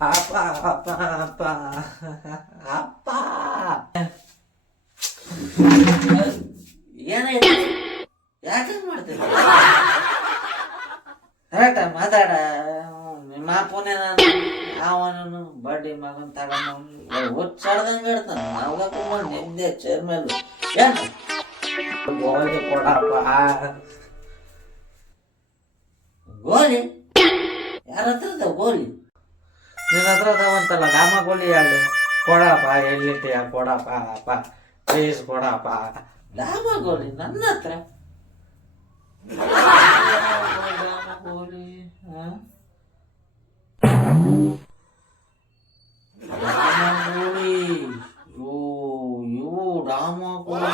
ಅಪ್ಪ ಅಪ್ಪ ಅಪ್ಪ ಅಪ್ಪ ಏನಾಯ್ತು? ಯಾಕೆ ಮಾಡ್ತೀವಿ? ಕರೆಕ್ಟ ಮಾತಾಡ. ನಿಮ್ಮ ಅಪ್ಪನೇ ನಾನು ಅವನು ಬಡ್ಡಿ ಮಗನ್ ತಗೊಂಡು ಹುಚ್ಚಾಡ್ದಂಗೆ ಇಡ್ತಾನ. ನಾವಾಗ ನಿಮ್ದೆ ಚೇರ್ ಮೇಲೆ ಏನು ಗೋಲಿ ಕೊಡಪ್ಪ. ಗೋಲಿ ಯಾರ ಹತ್ರದ ಗೋಲಿ? ನಿನ್ನ ಹತ್ರ ತಗೊಂತಲ್ಲ ಡಾಮ ಗೋಲಿ ಹೇಳಿ ಕೊಡಪ್ಪ. ಎಲ್ಲಿಟ್ಟಿಯ ಕೊಡಪ್ಪ ಅಪ್ಪ ಪ್ಲೀಸ್ ಕೊಡಪ್ಪ. ಡಾಮ ಗೋಲಿ ನನ್ನ ಹತ್ರ? ಡಾಮ ಗೋಲಿ ಡಾಮ ಗೋಲಿ ಇವು ಡಾಮ ಗೋಲಿ